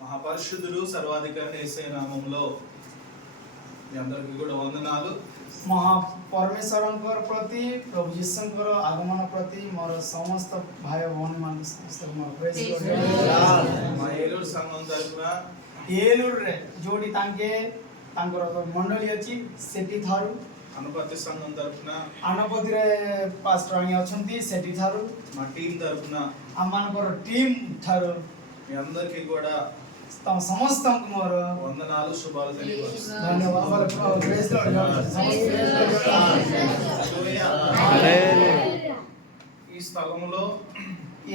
మహాపరిశుద్ధుడు సర్వాధికారి ఏసే నామంలో మీ అందరికీ కూడా వందనాలు మహా పరమేశ్వరంకర ప్రతి ప్రభు జీశంకర ఆగమన ప్రతి మరో సమస్త భాయ భవని మన సంస్థకు మన ప్రైజ్ మా ఏలూరు సంఘం తరఫున ఏలూరు జోడి తాంకే తాంకర మండలి వచ్చి సెట్టి థారు అనుపత్తి సంఘం తరఫున ଆନପତିରେ ପାଷ୍ଟର ଆଣି ଅଛନ୍ତି ସେଠି ଠାରୁ మా టీం తరఫున ଆମମାନଙ୍କର ଟିମ୍ ଠାରୁ మీ అందరికీ కూడా ତମ ସମସ୍ତଙ୍କୁ ମୋର వందనాలు శుభాలు తెలియపరుస్తున్నాను ଧନ୍ୟବାଦ ମୋର praise the Lord. ସମସ୍ତେ praise the Lord. హల్లెలూయా. ఈ స్థలంలో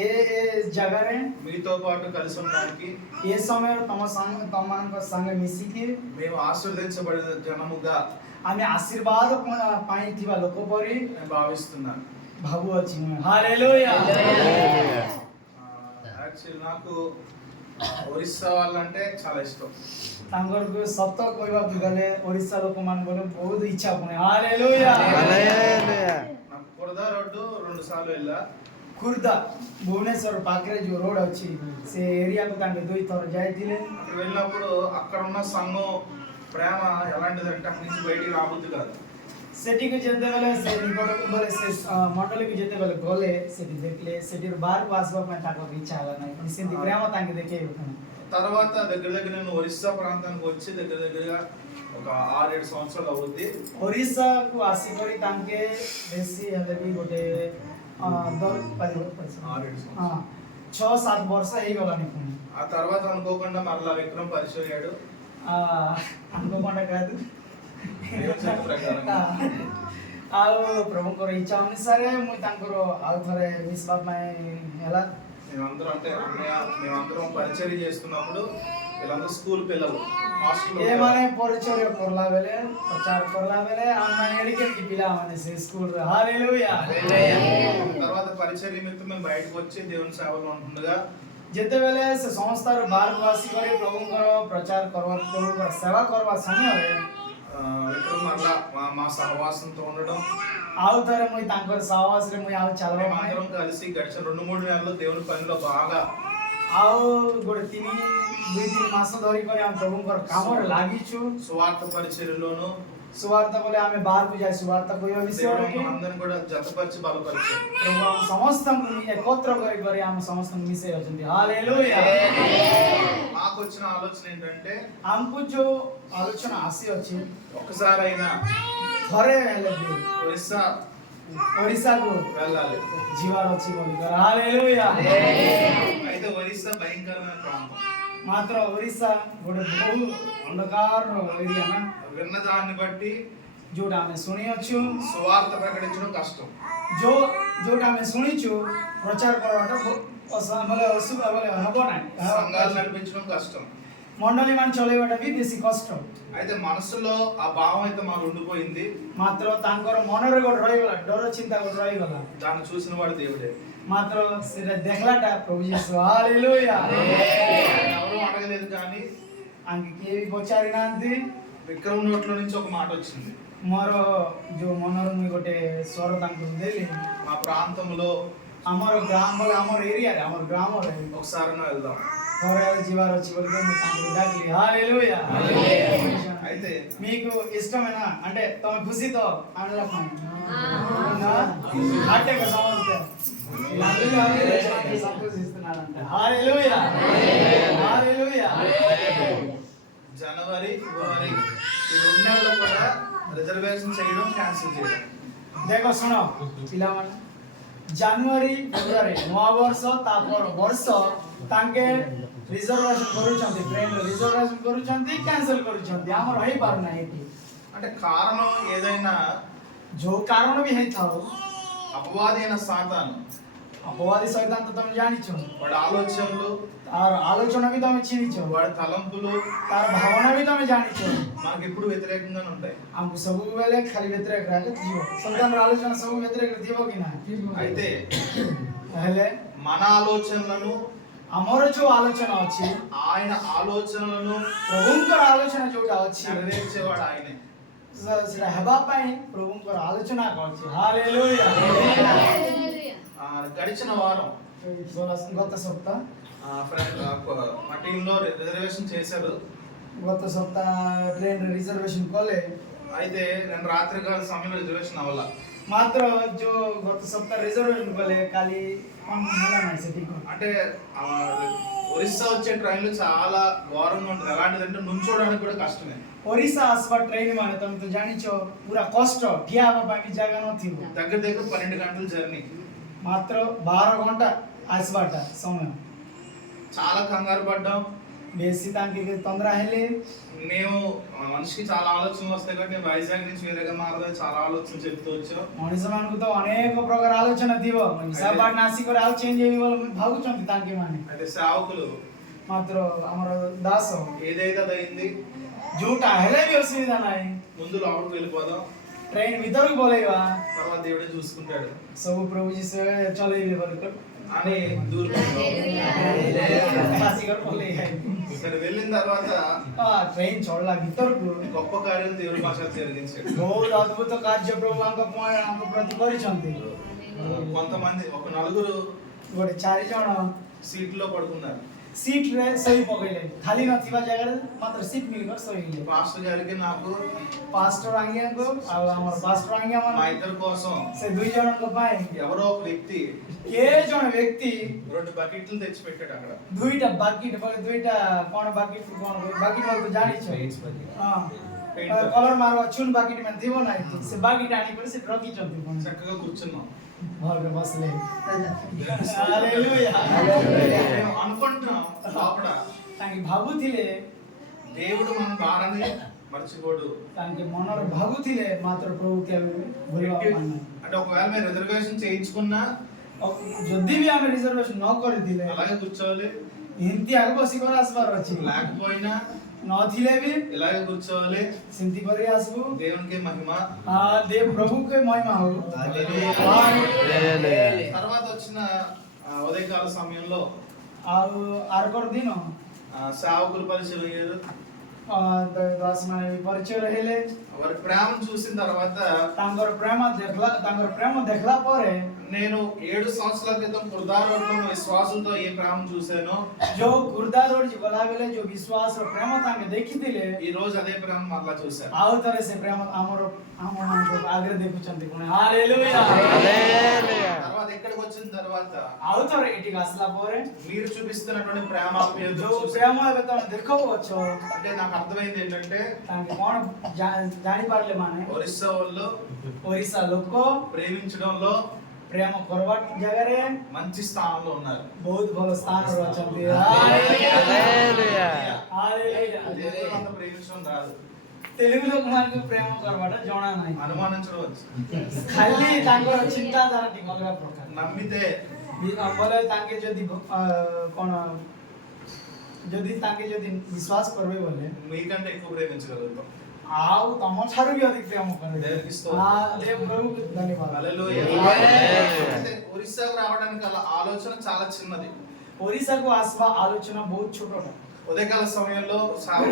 ఏ ఏ ଜାଗାରେ మీతో పాటు కలిసి ఉండడానికి ଏ ସମୟରେ ତମ ସାଙ୍ଗ ତମମାନଙ୍କ ସାଙ୍ଗେ ମିଶିକି మేము ఆశీర్వదించబడిన జనముగా ଆମେ ଆଶୀର୍ବାଦ ପା- ପାଇଥିବା ଲୋକ ପରି నేను భావిస్తున్నాను ଭାବୁଅଛି ମୁଁ ହାଲେଲୁୟା యాక్చువల్లీ నాకు ఒరిస్సా వాళ్ళంటే చాలా ఇష్టం ତାଙ୍କରକୁ ସତ କହିବାକୁ ଗଲେ ଓଡ଼ିଶା ଲୋକମାନଙ୍କୁ ଗଲେ ବହୁତ ଇଚ୍ଛା ପୁଣି ହାଲେଲୁୟା నాకు కురదా రోడ్డు రెండు సార్లు వెళ్ళా ଖୁର୍ଦ୍ଧା ଭୁବନେଶ୍ୱର ପାଖରେ ଯୋଉ ରୋଡ ଅଛି ସେ ଏରିଆକୁ ତାଙ୍କେ ଦୁଇ ଥର ଯାଇଥିଲେ అక్కడ వెళ్ళినప్పుడు అక్కడ ఉన్న సంఘం ప్రేమ ఎలాంటిదంటే అక్కడి నుంచి బయటికి రాబుద్ది కాదు. సెటికి ಜೊತೆಗಲೇ ಸೆಟಿ ಕೊಡಕು ಬರೆ ಮಂಡಲಕ್ಕೆ ಜೊತೆಗಲೇ ಗೋಲೆ సెటి ದೆಕ್ಲೆ సెటి ಬಾರ್ ಪಾಸ್ ಬಾರ್ ಮನೆ ತಾಕ ಬೀಚಾಲನ ప్రేమ ಪ್ರೇಮ దెక్కే ದೆಕೆ తర్వాత దగ్గర దగ్గర నేను ఒరిస్సా ప్రాంతానికి వచ్చి దగ్గర దగ్గరగా ఒక ఆరు ఏడు సంవత్సరాలు అవుద్ది. ఒరిస్సాకు ఆసిపడి తాంకే వేసి అందరి ఒకటే పది ఏడు సంవత్సరాలు. 6 7 ವರ್ಷ ಹೇಗಲ್ಲ ఆ తర్వాత అనుకోకుండా మరలా విక్రమ్ పరిచయం అనుకోకుండా కాదు దేవుని చిత్త ప్రకారంగా. ଆଉ ପ୍ରଭୁଙ୍କର ଇଚ୍ଛା ଅନୁସାରେ ମୁଁ ତାଙ୍କର ଆଉ ଥରେ ମିଶିବା ପାଇଁ ହେଲା మేమందరం అంటే అన్నయ్య మేమందరం పరిచయం చేస్తున్నప్పుడు వీళ్ళందరూ స్కూల్ పిల్లలు హాస్టల్ ଏମାନେ ପରିଚୟ କଲା ବେଳେ ପ୍ରଚାର କଲା ବେଳେ ଆମମାନେ ଏଡ଼ିକି ଏଡ଼ିକି ପିଲାମାନେ ସେ ସ୍କୁଲରେ ହାଲେଲୁୟା తర్వాత పరిచయ నిమిత్తం మేము బయటకు వచ్చి దేవుని సేవలో ఉంటుండగా ଯେତେବେଳେ ସେ ସଂସ୍ଥାରୁ ବାହାରକୁ ଆସିକରି ପ୍ରଭୁଙ୍କର ପ୍ରଚାର କରିବା ପ୍ରଭୁଙ୍କର ସେବା କରିବା ସମୟରେ ఆ, విక్రమ్ మరలా మా మా సహవాసంతో ఉండడం ଆଉ ଥରେ ମୁଇଁ ତାଙ୍କର ସାହସରେ ମୁଇଁ ଆଉ ଚାଲିବା ପାଇଁ మేమందరం కలిసి గడిచిన రెండు మూడు నెలలు దేవుని పనిలో బాగా ଆଉ ଗୋଟେ ତିନି ଦୁଇ ତିନି ମାସ ଧରିକରି ଆମେ ପ୍ରଭୁଙ୍କର କାମରେ ଲାଗିଛୁ సువార్త పరిచర్యలోను సువార్తకులే ఆమె బార్పు సువార్తకు ಯೋಗಿಸುವವರಿಗೆ అందరిని కూడా జతపరిచి బలపరిచి ప్రభు సమస్తం ఎకోత్ర కొరకు వారి ఆమె సమస్తం మిస్ అవుతుంది హల్లెలూయా మాకు వచ్చిన ఆలోచన ఏంటంటే ఆమెకు జో ఆలోచన ఆసి వచ్చి ఒకసారైనా త్వరే వెళ్ళదు ఒరిస్సా ఒరిస్సాకు వెళ్ళాలి. జీవాలు వచ్చి హల్లెలూయా అయితే ఒరిస్సా భయంకరమైన ప్రాంతం. మాత్రం ఒరిస్సా కూడా బహు అంధకారం ఏరియానా విన్నదాన్ని బట్టి జోట ఆమె సునియొచ్చు. సువార్త ప్రకటించడం కష్టం. జో జోట ఆమె సునిచ్చు ప్రచార సంఘాలు నడిపించడం కష్టం. మండలి మనం చదివేటవి బేసి కష్టం. అయితే మనసులో ఆ భావం అయితే మాకు ఉండిపోయింది. మాత్రం దాని కొరకు మనరు కూడా రాయగల డోర చింత కూడా రాయగల దాన్ని చూసిన వాడు దేవుడే. మాత్రం దెగలాట ప్రభు చేసు ఎవరు అడగలేదు కానీ ఆయనకి ఏవి వచ్చారు విక్రమ్ నోట్లో నుంచి ఒక మాట వచ్చింది. మరో మనోరం ఒకటి స్వరత అంటుంది మా ప్రాంతంలో అమరు గ్రామ అమరు ఏరియా అమరు గ్రామం ఒకసారి వెళ్దాం. కూరగాయల జీవాలు వచ్చి అయితే మీకు ఇష్టమైన అంటే తమ ఖుషితో అంటే సంతోషిస్తున్నారంటే జనవరి ఫిబ్రవరి ఈ రెండు నెలలు కూడా రిజర్వేషన్ చేయడం క్యాన్సిల్ చేయడం ଦେଖ ଶୁଣ ପିଲାମାନେ ଜାନୁଆରୀ ଫେବୃଆରୀ ନୂଆ ବର୍ଷ ତାପର ବର୍ଷ ତାଙ୍କେ ରିଜର୍ଭେସନ କରୁଛନ୍ତି ଟ୍ରେନ ରିଜର୍ଭେସନ କରୁଛନ୍ତି କ୍ୟାନସଲ କରୁଛନ୍ତି ଆମର ହେଇପାରୁନାହିଁ ଏଠି అంటే కారణం ఏదైనా ଯୋଉ କାରଣ ବି ହେଇଥାଉ అపవాది అయిన సాతాను అపవాది సైతాంతం జానించావు వాడు ఆలోచనలు తారు ఆలోచన విధం ఇచ్చిందించావు వాడు తలంపులు తారు భావన విధం జానించావు మాకు ఎప్పుడు వ్యతిరేకంగానే ఉంటాయి. ఆమెకు సబు వేలే ఖాళీ వ్యతిరేక రాక జీవ సైతాన్ ఆలోచన సబు వ్యతిరేక జీవోకిన అయితే అలే. మన ఆలోచనలను అమరచు ఆలోచన వచ్చి ఆయన ఆలోచనలను ప్రభుంకర ఆలోచన చోట వచ్చి నెరవేర్చేవాడు ఆయనే. హబా పై ప్రభుంకర ఆలోచన వచ్చి హాలేలుయా గడిచిన వారం. గత సొత్తా మా టీంలో రిజర్వేషన్ చేశారు. గత సొంత ట్రైన్ రిజర్వేషన్ కోలే. అయితే నేను రాత్రి కాల సమయంలో రిజర్వేషన్ అవ్వాల? మాత్ర జో గత సొత్తా రిజర్వేషన్ కోలే ఖాళీ అంటే ఒరిస్సా వచ్చే ట్రైన్లు చాలా ఘోరంగా ఉంటుంది. ఎలాంటిదంటే చూడడానికి కూడా కష్టమే. ఒరిస్సా అస్వా ట్రైన్ మన తమతో జానిచో పూరా కోస్టో ఠియా బాబా కి జాగా దగ్గర దగ్గర పన్నెండు గంటలు జర్నీ మాత్రం ಬಾರ గంట ఆశపడ్డ ಸೌಮ್ಯ చాలా కంగారు పడ్డాం. ಬೇಸಿ దానికి తొందర మేము మనిషికి చాలా ఆలోచన వస్తాయి కాబట్టి వైజాగ్ నుంచి వేరేగా మారదని చాలా ఆలోచన చెప్తూ వచ్చాం. మనిషి అనుకుతో అనేక ప్రకార ఆలోచన దీవో సాపాటు నాసి కూడా ఆలోచన చేయని వాళ్ళు భాగుతుంది దానికి అంటే సావుకులు. మాత్రం అమర దాసం ఏదైతే అయింది? జూట్ అహలే వ్యవసాయం ముందు లోపలికి వెళ్ళిపోదాం. ట్రైన్ వితౌట్ పోలేవా తర్వాత దేవుడే చూసుకుంటాడు. సో ప్రభు చేసే చాలా ఇవి వరకు అని దూరం ఇక్కడ వెళ్ళిన తర్వాత ట్రైన్ చూడలా ఇద్దరు గొప్ప కార్యం దేవుడి భాష జరిగించాడు. అద్భుత కార్య ప్రభు అంక అంక ప్రతిపరిచింది. కొంతమంది ఒక నలుగురు ఇప్పుడు చారి చూడ సీట్లో పడుకున్నారు. સીટ રે સહી પકડી લે ખાલી નથી વા જગ્યા માત્ર સીટ મિલ કર સહી લે પાસ્ટર గారికి నాకు పాస్టర్ అంగేకు আমার పాస్టర్ అంగే আমার మైదర్ కోసం సే দুই జనకు పై ఎవరో ఒక వ్యక్తి ఏ జన వ్యక్తి రెండు బకెట్లు తెచ్చి పెట్టాడు అక్కడ দুইটা బకెట్ দুইটা কোন బకెట్ কোন బకెట్ వాళ్ళు జానిచ్చారు కలర్ మార్వచ్చు బాకెట్ మనం దేవో నా ఇది బాకెట్ అని కూడా సిట్ రాకి చంపి చక్కగా కూర్చున్నాం. బాగా మసలే. హల్లెలూయా అనుకుంటున్నాం. లోపల. తాకి భాగుతిలే. దేవుడు మన భారాన్ని మర్చిపోడు. తాకి మనోర భాగుతిలే మాత్ర ప్రభుకి అంటే ఒకవేళ మేము రిజర్వేషన్ చేయించుకున్నా যদি भी हमें रिजर्वेशन न कर दिले అలాగే కూర్చోవాలి. ఇంటి అగబసి కూడా వస్తారు వచ్చి. లేకపోయినా नौथिले भी इलागे కూర్చోవాలి सिंधी पर आसबो దేవునికి మహిమ ఆ దేవ్ ప్రభు కే మహిమ హో తర్వాత వచ్చిన ఉదయకాల సమయంలో ఆ ఆరకొర దినం సేవకులు పరిచయం అయ్యారు। దాసమైన పరిచయం రహలే వారి ప్రేమను చూసిన తర్వాత తాంగర ప్రేమ దెహ్లా తాంగర ప్రేమ దెహ్లా పోరే నేను ఏడు సంవత్సరాల క్రితం కుర్దార్ రోడ్లో విశ్వాసంతో ఈ ప్రేమ చూశాను. జో కుర్దార్ రోడ్ జీ జో విశ్వాస ప్రేమ తాంగ దేఖిదిలే ఈ రోజు అదే ప్రేమ మళ్ళా చూశాను. ఆవు తరసే ప్రేమ అమరు అమరు ఆగ్ర దేపుచంతి కొనే. హల్లెలూయా. హల్లెలూయా. తర్వాత ఎక్కడికి వచ్చిన తర్వాత ఆవు తర ఇటికి అసలా పోరే మీరు చూపిస్తున్నటువంటి ప్రేమ జో ప్రేమ వెతం అంటే నాకు అర్థమైంది ఏంటంటే తాంగ కోణ దాని పాటలే మానే ఒరిస్సా వాళ్ళు ఒరిస్సా లోకో ప్రేమించడంలో ప్రేమ పొరపాటు జగరే మంచి స్థానంలో ఉన్నారు. బౌద్ధ బల స్థానంలో వచ్చింది ప్రేమించడం రాదు. తెలుగులో మనకు ప్రేమ పొరపాటు జోనా అనుమానించవచ్చు. కళ్ళి దాంట్లో చింతాధార నమ్మితే. మీరు నమ్మలేదు తాంకే যদি যদি తాంకే যদি విశ్వాస్ করবে বলে మీకంటే ఎక్కువ ప్రేమించగలుగుతాం. ఆవు తమాషాలు అదిగితేమో ఒరిస్సాకు రావడానికి అలా ఆలోచన చాలా చిన్నది. ఒరిస్సాకు ఆస్వా ఆలోచన బహుత్ చుట్టూ ఉదయకాల సమయంలో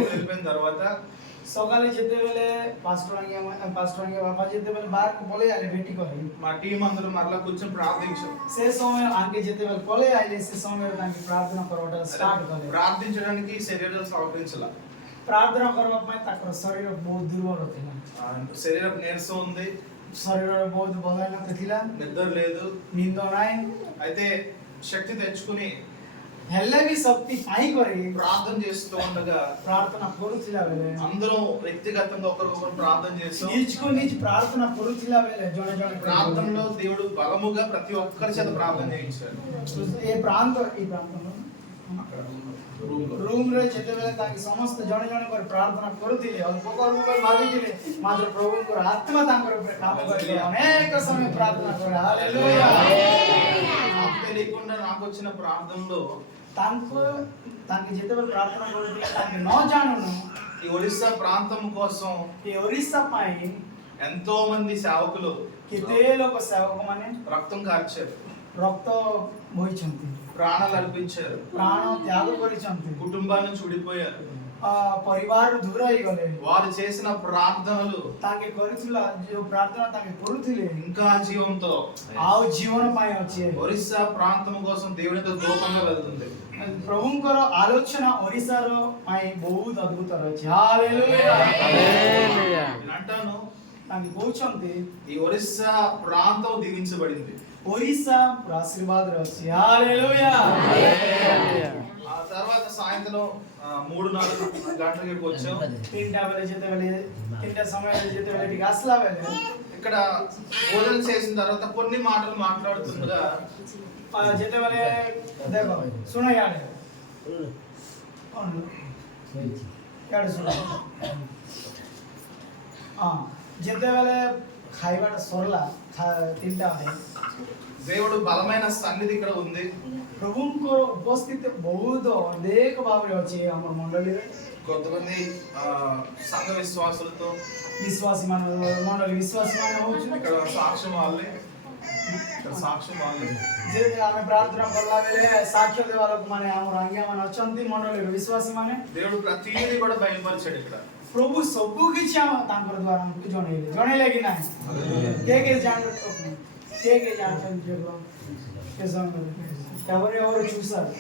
వెళ్ళిపోయిన తర్వాత সকালে যেতে বেলে పాస్టర్ అంగే పాస్టర్ అంగే బాబా যেতে বেলে బార్ పోలే అలే బేటి సే సోమే అంగే যেতে বেলে పోలే అలే దానికి ప్రార్థన కొరవట ప్రార్థించడానికి ప్రార్థన કરવા తక్కువ. శరీర ଶରୀର ବହୁତ ଦୁର୍ବଳ శరీరం నీరసం ఉంది. శరీరం ବହୁତ బలహీనత ଥିଲା నిద్ర లేదు. నింద నాయి అయితే శక్తి తెచ్చుకుని ఎల్లవి శక్తి పై కొరి ప్రార్థన చేస్తూ ఉండగా ప్రార్థన పొరుచిలా వేలే. అందరూ వ్యక్తిగతంగా ఒకరికొకరు ప్రార్థన చేస్తూ నీచుకు నీచు ప్రార్థన పొరుచిలా వేలే. జోడ జోడ ప్రార్థనలో దేవుడు బలముగా ప్రతి ఒక్కరి చేత ప్రార్థన చేయించాడు. ఏ ప్రాంతం ఈ ప్రాంతంలో? అక్కడ room లో. ରୁମ୍ ରେ ଯେତେବେଳେ ତାଙ୍କେ ସମସ୍ତେ ଜଣେ ଜଣେ କରି ପ୍ରାର୍ଥନା କରୁଥିଲେ ଅଳ୍ପ କରିବୁ ବୋଲି ଭାବିଥିଲେ ମାତ୍ର ପ୍ରଭୁଙ୍କର ଆତ୍ମା ତାଙ୍କର ଉପରେ କାମ କରିଥିଲେ ଅନେକ ସମୟ ପ୍ରାର୍ଥନା କରେ ହାଲେଲୁୟା నాకు తెలియకుండా నాకు వచ్చిన ప్రార్థనలో ତାଙ୍କୁ ତାଙ୍କେ ଯେତେବେଳେ ପ୍ରାର୍ଥନା କରୁଥିଲେ ତାଙ୍କେ ନ ଜାଣୁନୁ ఈ ఒడిస్సా ప్రాంతం కోసం ଏ ଓଡ଼ିଶା ପାଇଁ ఎంతో మంది సేవకులు କେତେ ଲୋକ ସେବକ ମାନେ రక్తం కార్చారు ରକ୍ତ ବୋହିଛନ୍ତି ప్రాణాలు అర్పించారు ప్రాణం త్యాగపడి చంపి కుటుంబాన్ని చూడిపోయారు. ఆ పరివారు దూర వారు చేసిన ప్రార్థనలు తాకి కొరుతుల ప్రార్థన తాకి కొరుతులే ఇంకా జీవంతో. ఆ జీవనపై వచ్చే ఒరిస్సా ప్రాంతం కోసం దేవుడితో దూరంగా వెళ్తుంది. ప్రభుంకర ఆలోచన ఒరిస్సాలో మై బహుత్ అద్భుతాలు అంటాను తాకి కూర్చుంది ఈ ఒరిస్సా ప్రాంతం దీవించబడింది. పోయిసాం ఆశీర్వాదం వచ్చి ఆ తర్వాత సాయంత్రం మూడు నాలుగు గంటలకి వచ్చాం. తింటా వెళ్ళి చేత వెళ్ళేది తింటా సమయం చేత వెళ్ళేది అసలు వెళ్ళేది. ఇక్కడ భోజనం చేసిన తర్వాత కొన్ని మాటలు మాట్లాడుతుండగా చేత వెళ్ళే సునయాడు అవును. సున చేత వెళ్ళే ఖైవాడ సొరల తింటామే దేవుడు బలమైన సన్నిధి ఇక్కడ ఉంది. ప్రభువుకు ఉపస్థితి బహుదో అనేక బాబులు వచ్చి అమ్మ మండలి కొంతమంది సంఘ విశ్వాసులతో విశ్వాసి మన మండలి విశ్వాసి ఇక్కడ సాక్ష్యం వాళ్ళని సాక్ష్యం ఆమె ప్రార్థన పొల్లావేలే మన ఆమె రంగే మన వచ్చి మండలి విశ్వాసం అనే దేవుడు ప్రతిదీ కూడా బయలుపరిచాడు ఇక్కడ. প্রভু সবু কিছু তাঙ্কর দ্বারা আমাকে জনাইলে জনাইলে কি না কে কে জান কে কে জানছেন ఎవరు ఎవరు చూసారు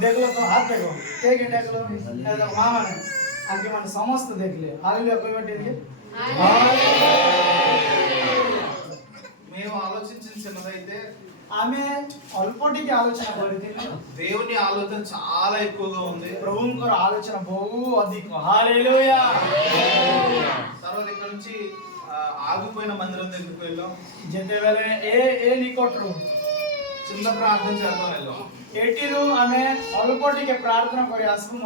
দেখলো তো হাত দেখো কে কে দেখলো মামানে আজকে মানে সমস্ত দেখলে আলিলে কইবার দেখলে మేము ఆలోచించిన చిన్నదైతే ఆమె అల్పటికి ఆలోచన దేవుని ఆలోచన చాలా ఎక్కువగా ఉంది. ప్రభువు కూడా ఆలోచన బహు అది తర్వాత ఇక్కడ నుంచి ఆగిపోయిన మందిరం దగ్గరికి వెళ్ళాం. జంటే ఏ ఏ నికోట్రు చిన్న ప్రార్థన చేద్దాం వెళ్ళాం ఎట్టిరు ఆమె మొలపోటికి ప్రార్థన కొరి అసలు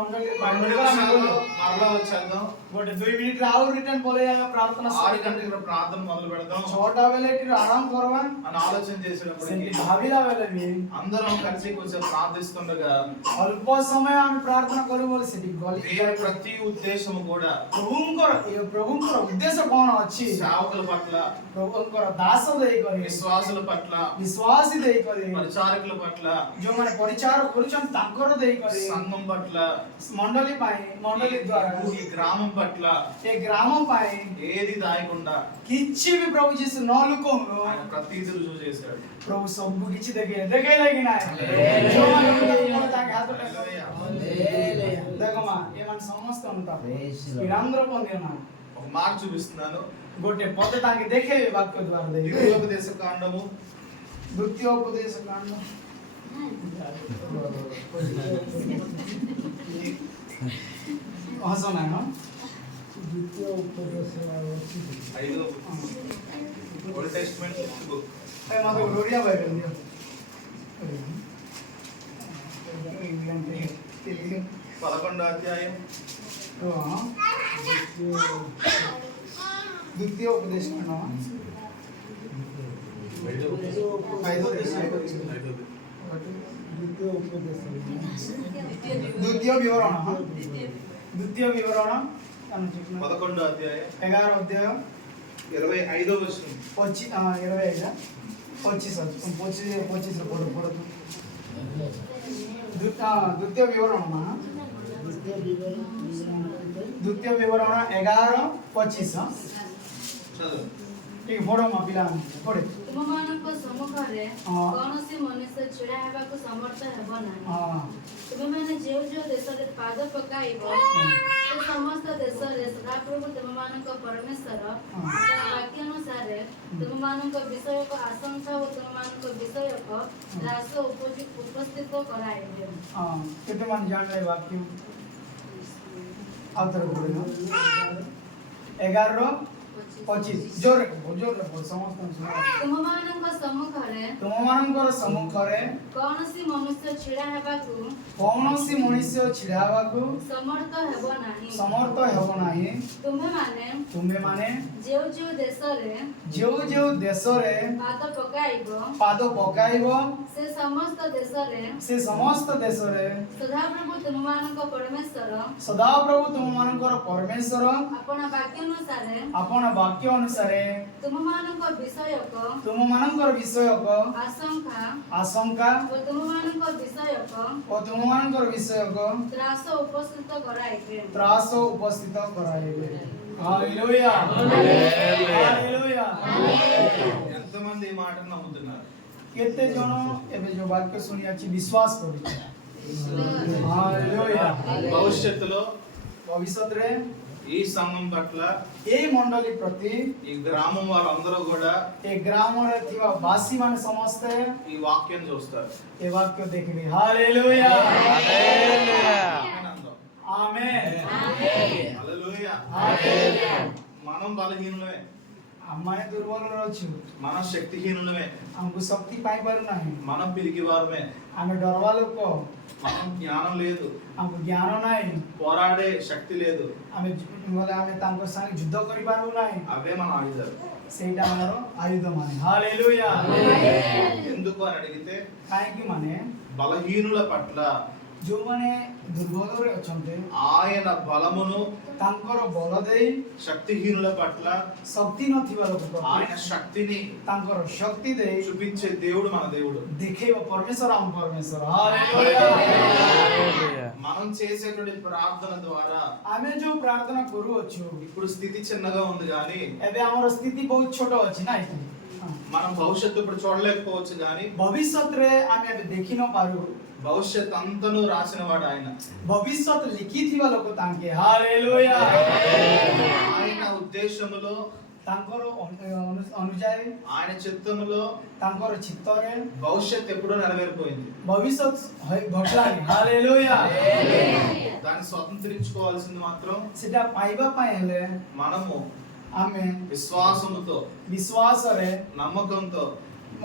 మరలా వచ్చేద్దాం. ఒకటి దుই మినిట్ రావు రిటర్న్ పోలేయాగా ప్రార్థన ఆరు గంటలకు ప్రార్థన మొదలు పెడదాం. చోటా వెళ్ళేటిరు ఆరాం కొరవా అని ఆలోచన చేసినప్పుడు భావిలా వెళ్ళవి అందరం కలిసి కొంచెం ప్రార్థిస్తుండగా అల్ప సమయం ప్రార్థన కొరవలసి దేవుని ప్రతి ఉద్దేశం కూడా ప్రభుం కొర ప్రభుం కొర ఉద్దేశం కోణం వచ్చి సేవకుల పట్ల ప్రభువు కొర దాసుల విశ్వాసుల పట్ల విశ్వాసి దైకొని పరిచారకుల పట్ల ପରିଚାର କରୁଛନ୍ତି ତାଙ୍କର ଦେଇକରି సంఘం పట్ల ମଣ୍ଡଳୀ ପାଇଁ ମଣ୍ଡଳୀ ଦ୍ଵାରା ఈ గ్రామం పట్ల ଏ ଗ୍ରାମ ପାଇଁ ఏది దాయకుండా କିଛି ବି ପ୍ରଭୁ ଯୀଶୁ ନ ଲୁକଉନୁ ఆయన ప్రతిదీ రుజువు చేశాడు ପ୍ରଭୁ ସବୁ କିଛି ଦେଖେଇଲେ ଦେଖେଇଲେ କି ନାହିଁ ଯୋଉମାନେ ବି ଦେଇଥିଲେ ତାଙ୍କ ହାତଟା ଦେଖ ମା ଏମାନେ ସମସ୍ତେ ଅନୁତାପ ପିରାନ୍ଦ୍ର ପନ୍ଦିର ନା ఒక మాట చూపిస్తున్నాను ଗୋଟେ ପଦ ତାଙ୍କେ ଦେଖେଇବେ ବାକ୍ୟ ଦ୍ଵାରା ଦେଇ ద్వితీయోపదేశ కాండము ଦ୍ୱିତୀୟ ଉପଦେଶ ಹೊಸನಾಗ ದ್ವಿತೀಯ ಉಪದೇಶ పదకొండో అధ్యాయం ద్వితీయ ఉపదేశం ఐదో ఐదో నృత్య వివరణ నృత్య వివరణ పదకొండో అధ్యాయం ఎగారో అధ్యాయం ఇరవై ఐదో వచ్చిన వచ్చి ఇరవై ఐదా వచ్చి సార్ వచ్చి వచ్చి సార్ పొడదు పొడదు నృత్య వివరణ నృత్య వివరణ ఎగారో పచ్చిస్ చదువు ଟିକେ ପଢ଼ ମା ପଢ଼େ। ତୁମମାନଙ୍କ ସମ୍ମୁଖରେ। କୌଣସି ମନୁଷ୍ୟ ଛିଡ଼ା ହେବାକୁ ସମର୍ଥ ହେବ ନାହିଁ। ତୁମେମାନେ ଯେଉଁ ଯେଉଁ ଦେଶରେ ପାଦ ପକାଇବ ସେ ସମସ୍ତ ଦେଶରେ ସଦାପ୍ରଭୁ ତୁମମାନଙ୍କ ପରମେଶ୍ୱର। ହଁ। ତାଙ୍କ ବାକ୍ୟ ଅନୁସାରେ ତୁମମାନଙ୍କ ବିଷୟକ ଆଶଂସା ଓ ତୁମମାନଙ୍କ ବିଷୟକ ହ୍ରାସ ଉପସ୍ଥିତ କରାଇବେ। କେତେମାନେ ଜାଣିଲେ ବାକ୍ୟ? ଆଉ ଥରେ ପଢ଼ିବ ଏଗାରର Pochis, yo recupero, yo recupero, somos consumidores. ତୁମମାନଙ୍କର ସମ୍ମୁଖରେ କୌଣସି ମନୁଷ୍ୟ ଛିଡ଼ା ହେବାକୁ କୌଣସି ମଣିଷ ଛିଡ଼ା ହେବାକୁ ସମର୍ଥ ହେବ ନାହିଁ। ସମର୍ଥ ହେବ ନାହିଁ। ତୁମେମାନେ ତୁମେମାନେ ଯେଉଁ ଯେଉଁ ଦେଶରେ ଯେଉଁ ଯେଉଁ ଦେଶରେ ପାଦ ପକାଇବ ପାଦ ପକାଇବ ସେ ସମସ୍ତ ଦେଶରେ ସେ ସମସ୍ତ ଦେଶରେ ସଦାପ୍ରଭୁ ତୁମମାନଙ୍କ ପରମେଶ୍ୱର ସଦାପ୍ରଭୁ ତୁମମାନଙ୍କର ପରମେଶ୍ୱର ଆପଣ ବାକ୍ୟ ଅନୁସାରେ ଆପଣ ବାକ୍ୟ ବାକ୍ୟ ଅନୁସାରେ ତୁମମାନଙ୍କ ବିଷୟକ ତୁମମାନଙ୍କର ବିଷୟକ ଆଶଙ୍କା ଆଶଙ୍କା ଓ ତୁମମାନଙ୍କ ବିଷୟକ ଓ ତୁମମାନଙ୍କର ବିଷୟକ ତ୍ରାସ ଉପସ୍ଥିତ କରାଇବେ ତ୍ରାସ ଉପସ୍ଥିତ କରାଇବେ ହାଲେଲୁୟା ହାଲେଲୁୟା ఎంతమంది ఈ మాటను నమ్ముతున్నారు କେତେ ଜଣ ଏବେ ଯୋଉ ବାକ୍ୟ ଶୁଣି ଅଛି ବିଶ୍ୱାସ କରୁଛି ହାଲେଲୁୟା భవిష్యత్తులో ଭବିଷ୍ୟତରେ ఈ సంఘం పట్ల ఏ మండలి ప్రతి ఈ గ్రామం వారందరూ కూడా ఏ గ్రామం తీవ వాసి మన సమస్తే ఈ వాక్యం చూస్తారు. ఈ వాక్యం దేఖండి హల్లెలూయా. మనం బలహీనమే అమ్మాయి దుర్బలురవచ్చు మన శక్తిహీనులమే. మనకు శక్తి పైబడినాయి. మనం పిరికి వారమే ఆమె డొరవాలకు మనం జ్ఞానం లేదు. ఆమె జ్ఞానం నాయి పోరాడే శక్తి లేదు. ఆమె మళ్ళీ ఆమె తమ కోసం యుద్ధ పరిపాలన నాయి అవే మన ఆయుధాలు. సేట అన్నారు ఆయుధం అని హాలేలుయా. ఎందుకు అని అడిగితే కాయకి మనే. బలహీనుల పట్ల ଯୋଉମାନେ ଦୁର୍ବଳରେ ଅଛନ୍ତି ఆయన బలమును ତାଙ୍କର ବଳ ଦେଇ శక్తిహీనుల పట్ల ଶକ୍ତି ନଥିବା ଲୋକ ఆయన ପ୍ରତି శక్తిని ତାଙ୍କର ଶକ୍ତି ଦେଇ చూపించే దేవుడు మన దేవుడు ଦେଖେଇବ ପରମେଶ୍ୱର ଆମ ପରମେଶ୍ୱର ହାଲେଲୁୟା మనం చేసేటువంటి ప్రార్థన ద్వారా ଆମେ ଯୋଉ ପ୍ରାର୍ଥନା କରୁଅଛୁ ఇప్పుడు స్థితి చిన్నగా ఉంది కానీ ଏବେ ଆମର ସ୍ଥିତି ବହୁତ ଛୋଟ ଅଛି ନାଇଁ କି? ହଁ। మనం భవిష్యత్తు ఇప్పుడు చూడలేకపోవచ్చు కానీ ଭବିଷ୍ୟତରେ ଆମେ ଏବେ ଦେଖି ନ ପାରୁ భవిష్యత్ అంతను రాసిన వాడు ఆయన ଭବିଷ୍ୟତ ଲେଖିଥିବା ଲୋକ ତାଙ୍କେ ହାଲେଲୁୟା ఆయన ఉద్దేశములో ତାଙ୍କର ଅନ- ଅନ- ଅନୁଯାୟୀ ఆయన చిత్తములో ତାଙ୍କର ଚିତ୍ତରେ భవిష్యత్ ఎప్పుడో నెరవేరిపోయింది ଭବିଷ୍ୟତ ହଇ- ଘଟିଲାଣି ହାଲେଲୁୟା దాన్ని స్వతంత్రించుకోవాల్సింది మాత్రం ସେଟା ପାଇବା ପାଇଁ ହେଲେ మనము ଆମେ విశ్వాసముతో ବିଶ୍ୱାସରେ నమ్మకంతో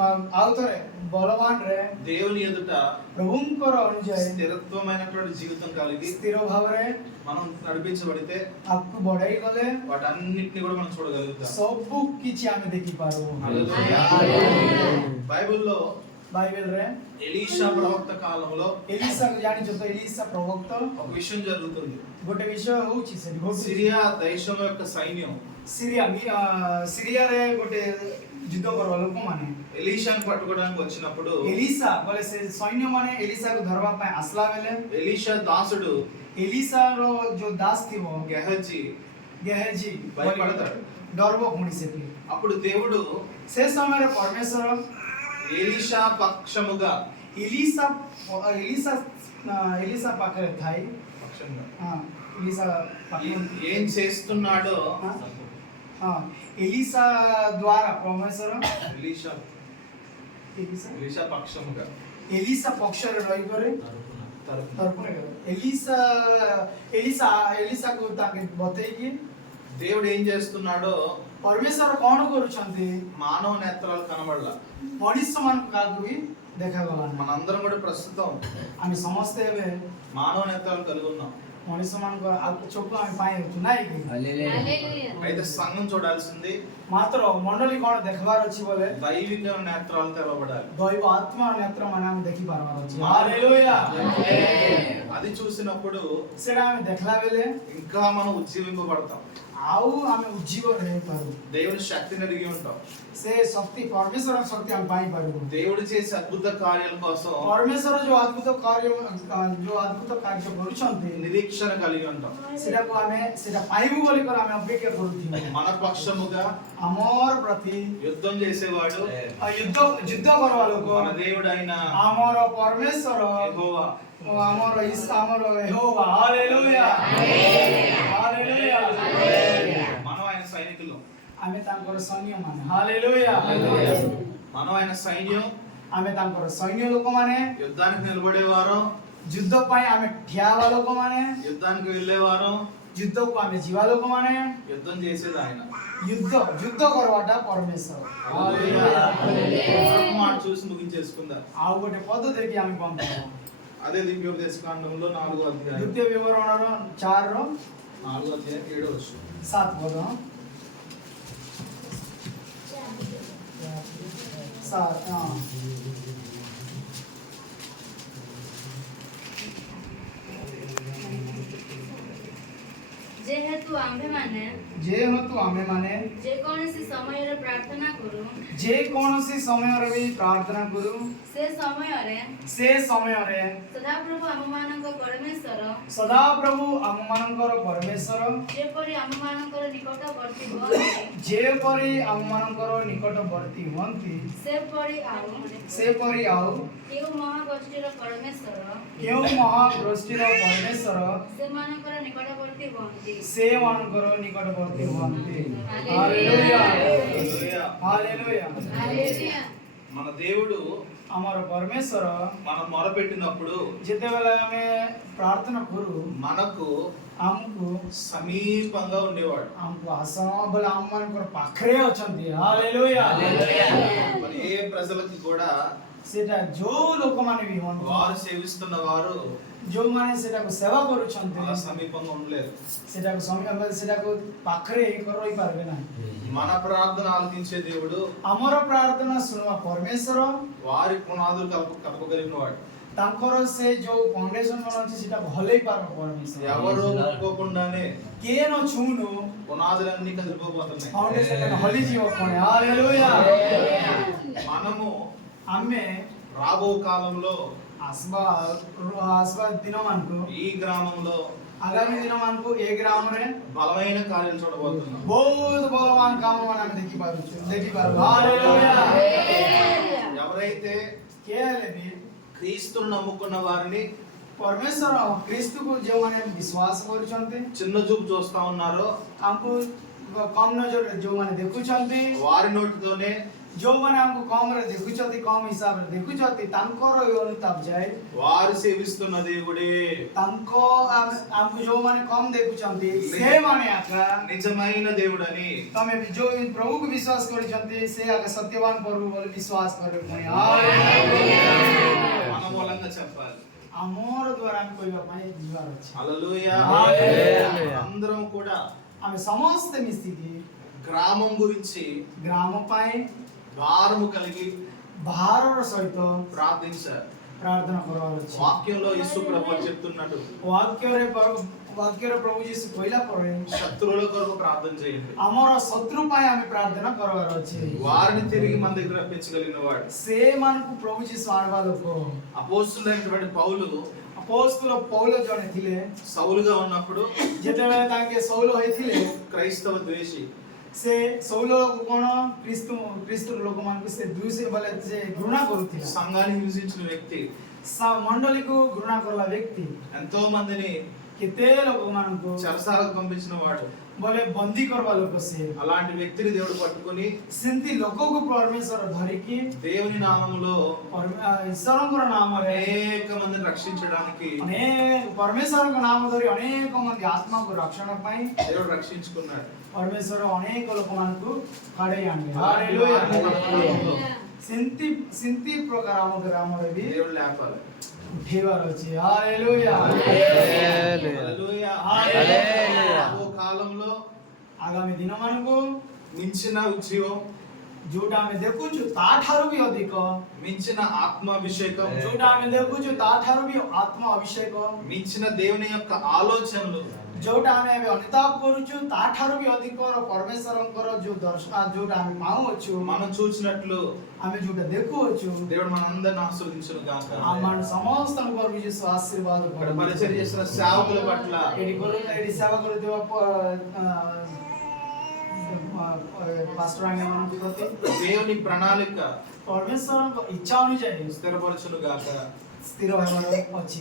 ఆగుతారే. బలవాన్రే. దేవుని ఎదుట ప్రభుంకర అనుజయ స్థిరత్వమైనటువంటి జీవితం కలిగి స్థిర భావరే మనం నడిపించబడితే హక్కు బొడై గలే వాటన్నిటిని కూడా మనం చూడగలుగుతాం. సబ్బు కిచి ఆమె దిగిపారు. బైబిల్లో బైబిల్ రే ఎలీషా ప్రవక్త కాలంలో ఎలీసా యాని చూస్తే ఎలీసా ప్రవక్త. ఒక విషయం జరుగుతుంది. ఒకటి విషయం సిరియా దేశం యొక్క సైన్యం. సిరియా సిరియా రే ఒకటి జిద్దోగర్ వాళ్ళ ఉపమానం ఎలీషాను పట్టుకోవడానికి వచ్చినప్పుడు ఎలీసా వాళ్ళ సైన్యం అనే ఎలీసాకు దొరబాపై అసలా వెళ్ళే ఎలీషా దాసుడు ఎలీసాలో జో దాస్ థీ వో గెహజీ గెహజీ భయపడతాడు. డర్బో ముడిసేపి అప్పుడు దేవుడు శేషమేర పరమేశ్వర ఎలీషా పక్షముగా ఎలీసా ఎలీసా ఎలీసా పక్కన థాయి పక్షంగా. ఎలీసా ఏం చేస్తున్నాడో ఎలీసా ద్వారా ప్రొఫెసర్ ఎలీసా. ఎలీసా? పక్షముగా. ఎలీసా పక్షాలు డ్రైవర్ తరపున. కదా. ఎలీసా ఎలీసా ఎలీసాకు తాకి బతైకి దేవుడు ఏం చేస్తున్నాడో? పరమేశ్వర కోణ కూర్చుంది. మానవ నేత్రాలు కనబడలా. మనిషి మనకు కాదు దేఖగలం మనందరం కూడా ప్రస్తుతం అని సమస్తేవే మానవ నేత్రాలు కలుగున్నాం మనిషి మనకు చొప్పున పాయించున్నాయి అయితే సంఘం చూడాల్సింది. మాత్రం మండలి కోణ దెఖబారు వచ్చి పోలే. దైవిక నేత్రాలు తెలవబడాలి దైవ ఆత్మ నేత్రం అని మనం దెఖిపారు అది చూసినప్పుడు సరే ఆమె దెఖలా వెళ్ళే ఇంకా మనం ఉజ్జీవింపబడతాం. ଆଉ ଆମେ ଉଜ୍ଜୀବ ହେଇପାରୁ దేవుని శక్తిని ఎరిగి ఉంటాం ସେ ଶକ୍ତି ପରମେଶ୍ୱର ଶକ୍ତି ଆମେ ପାଇପାରିବୁ దేవుడు చేసే అద్భుత కార్యాల కోసం ପରମେଶ୍ୱର ଯୋଉ ଅଦ୍ଭୁତ କାର୍ଯ୍ୟ ଯୋଉ ଅଦ୍ଭୁତ କାର୍ଯ୍ୟ କରୁଛନ୍ତି నిరీక్షణ కలిగి ఉంటాం ସେଟାକୁ ଆମେ ସେଟା ପାଇବୁ ବୋଲି କରି ଆମେ ଅପେକ୍ଷା କରୁଥିବୁ మన పక్షముగా ଆମର ପ୍ରତି యుద్ధం చేసేవాడు ଆଉ ଯୁଦ୍ଧ ଯୁଦ୍ଧ କରିବା ଲୋକ మన దేవుడు అయిన ଆମର ପରମେଶ୍ୱର యెహోవా. ଓ ଆମର ଇସ୍ ଆମର యెహోవా ହାଲେଲୁୟା ହାଲେଲୁୟା మనం ఆయన సైనికులు. ఆమె ఆయన సైన్యం. ఆమె తనకొర సైన్య లోకమనే యుద్ధానికి నిలబడేవారు. యుద్ధపై ఆమె ఠ్యావ లోకమనే యుద్ధానికి వెళ్ళేవారు. యుద్ధకు ఆమె జీవ లోకమనే యుద్ధం చేసేది ఆయన. యుద్ధ యుద్ధ కొరవాట పరమేశ్వరు. మాట చూసి ముగించేసుకుందాం. ఆ ఒకటి పద్ధతికి ఆమె పంపాము అదే దివ్యోపదేశ కాండంలో నాలుగో అధ్యాయం. దివ్య వివరణ చారు నాలుగో అధ్యాయం ఏడో వచ్చు सात बोलो हाँ। सात हाँ যেহেতু আম্ভে মানে ଯେହେତୁ ଆମେମାନେ ଯେକୌଣସି ସମୟରେ ପ୍ରାର୍ଥନା କରୁ। ଯେକୌଣସି ସମୟରେ ବି ପ୍ରାର୍ଥନା କରୁ। ସେ ସମୟରେ ସେ ସମୟରେ ସଦାପ୍ରଭୁ ଆମମାନଙ୍କ ପରମେଶ୍ୱର ସଦାପ୍ରଭୁ ଆମମାନଙ୍କର ପରମେଶ୍ୱର ଯେପରି ଆମମାନଙ୍କର ନିକଟବର୍ତ୍ତୀ ହୁଅନ୍ତି ଯେପରି ଆମମାନଙ୍କର ନିକଟବର୍ତ୍ତୀ ହୁଅନ୍ତି ସେପରି ଆଉ ସେପରି ଆଉ କେଉଁ ମହାଗୋଷ୍ଠୀର ପରମେଶ୍ୱର କେଉଁ ମହାଗୋଷ୍ଠୀର ପରମେଶ୍ୱର ସେମାନଙ୍କର ନିକଟବର୍ତ୍ତୀ ହୁଅନ୍ତି। ସେମାନଙ୍କର ନିକଟବର୍ତ୍ତୀ మన దేవుడు అమర పరమేశ్వర మనం మొరపెట్టినప్పుడు జితవలమే ప్రార్థన గురు. మనకు ఆమెకు సమీపంగా ఉండేవాడు. అమ్ముకు అసమబల అమ్మ కూడా పక్కనే వచ్చింది. ఏ ప్రజలకి కూడా సీత జో లోకమని వారు సేవిస్తున్న వారు ଯୋଉମାନେ ସେଟାକୁ ସେବା କରୁଛନ୍ତି అలా సమీపంగా ఉండలేరు ସେଟାକୁ ସମୟ ସେଟାକୁ ପାଖରେ ରହିପାରିବେ ନାହିଁ మన ప్రార్థన ఆలకించే దేవుడు ଆମର ପ୍ରାର୍ଥନା ଶୁଣିବା ପରମେଶ୍ୱର వారి పునాదులు కలప కలపగలిగిన వాడు ତାଙ୍କର ସେ ଯୋଉ ଫାଉଣ୍ଡେସନ ମାନେ ଅଛି ସେଟା ଭଲେଇ ପାର ପରମେଶ୍ୱର ఎవరు ఒప్పుకోకుండానే କିଏ ନ ଛୁଉଁନୁ పునాదులన్నీ కదిలిపోబోతున్నాయి ଫାଉଣ୍ଡେସନ ହଲିଯିବ ପୁଣି ହାଲେଲୁୟା మనము ଆମେ రాబో కాలంలో అస్బా అస్బా దినం అనుకో ఈ గ్రామంలో ఆగామి దినం అనుకో ఏ గ్రామమే బలమైన కార్యం చూడబోతున్నాం బోధ బలవాన్ కామం అని ఎవరైతే క్రీస్తును నమ్ముకున్న వారిని పరమేశ్వర క్రీస్తుకు జీవనే విశ్వాస కోరుచుంది చిన్న చూపు చూస్తా ఉన్నారు కంపు కమ్ నజర్ జీవన దిక్కుచుంది వారి నోటితోనే జోమనాంకు కామర దిగుచోతి కామిసాబర దిగుచోతి తంకోరో యోని తబ్జాయ్ వారు సేవిస్తున్న దేవుడే. తంకో ఆంకు జోమని కామ్ దిగుచంతి సేవనే అక నిజమైన దేవుడని. తమే జో ప్రభుకు విశ్వాస కొరిచంతి సే అక సత్యవాన్ ప్రభు వల్ల విశ్వాస కొరుకొని మన మూలంగా చెప్పాలి. అమోర ద్వారా అనుకోవాలి జీవాలు వచ్చి అందరం కూడా ఆమె సమస్త మీ స్థితి గ్రామం గురించి గ్రామపై భారము కలిగి భారముల సైతం ప్రార్థించారు ప్రార్థన పర్వాలేదు వాక్యంలో యేసు ప్రభు చెప్తున్నాడు వాక్యరే వాక్యరే ప్రభు చేసి కొయిలా పర్వే శత్రువుల కొరకు ప్రార్థన చేయండి. అమర శత్రుపై ఆమె ప్రార్థన పర్వాలొచ్చి వారిని తిరిగి మన దగ్గర పెంచగలిగిన వాడు. సేమనకు ప్రభు చేసి ఆడవాలకు అపోస్తులైనటువంటి పౌలు. అపోస్తుల పౌల జోన్ సౌలుగా ఉన్నప్పుడు జతవేళ తాకే సౌలు ఎథిలే క్రైస్తవ ద్వేషి. ସେ ସୌଲ କଣ ଖ୍ରୀସ୍ତ ଖ୍ରୀଷ୍ଟର ଲୋକମାନଙ୍କୁ ସେ ଦୁଇଶ ବୋଲେ ସେ ଘୃଣା କରୁଥିଲା సంఘాన్ని హింసించిన వ్యక్తి ସା- ମଣ୍ଡଳୀକୁ ଘୃଣା କଲା ବ୍ୟକ୍ତି ఎంతో మందిని పంపించిన వాడు బోలే బందీ కొరవాల అలాంటి వ్యక్తిని దేవుడు పట్టుకుని సింధి లోకకు పరమేశ్వర ధరికి దేవుని నామంలో ఈశ్వరంకుర నామ అనేక మంది రక్షించడానికి అనేక పరమేశ్వర నామ ధరి అనేక మంది ఆత్మకు రక్షణ పై దేవుడు రక్షించుకున్నాడు. పరమేశ్వరం అనేక లోకమానకు కడేయండి. సింతి సింతి ప్రోగ్రాము గ్రాములవి దేవుడు లేపాలి. వచ్చి ఓ కాలంలో ఆగామి దినం అనుకో మించిన ఉద్యోగం झूठा में देखो जो ताठारू भी हो देखो మించిన ఆత్మాభిషేకం झूठा में देखो जो ताठारू भी आत्मा अभिषेक हो మించిన దేవుని యొక్క ఆలోచనలు जोटा में वे अनुताप करू जो ताठारू भी अधिक और परमेश्वर करो जो दर्शन जोटा में पाऊ छु మనం చూసినట్లు हमें झूठा देखो छु దేవుడు మనందరిని ఆశీర్వదించను గాక हमारे समस्त को विजय ఆశీర్వాद ఇక్కడ పరిచయం చేసిన సేవకుల పట్ల ఇది గురు ఇది సేవ గురు దేవ దేవుని ప్రణాళిక. పరమేశ్వరం ఇచ్చా చేయండి స్థిరపరచులు గాక స్థిరమైన వచ్చి.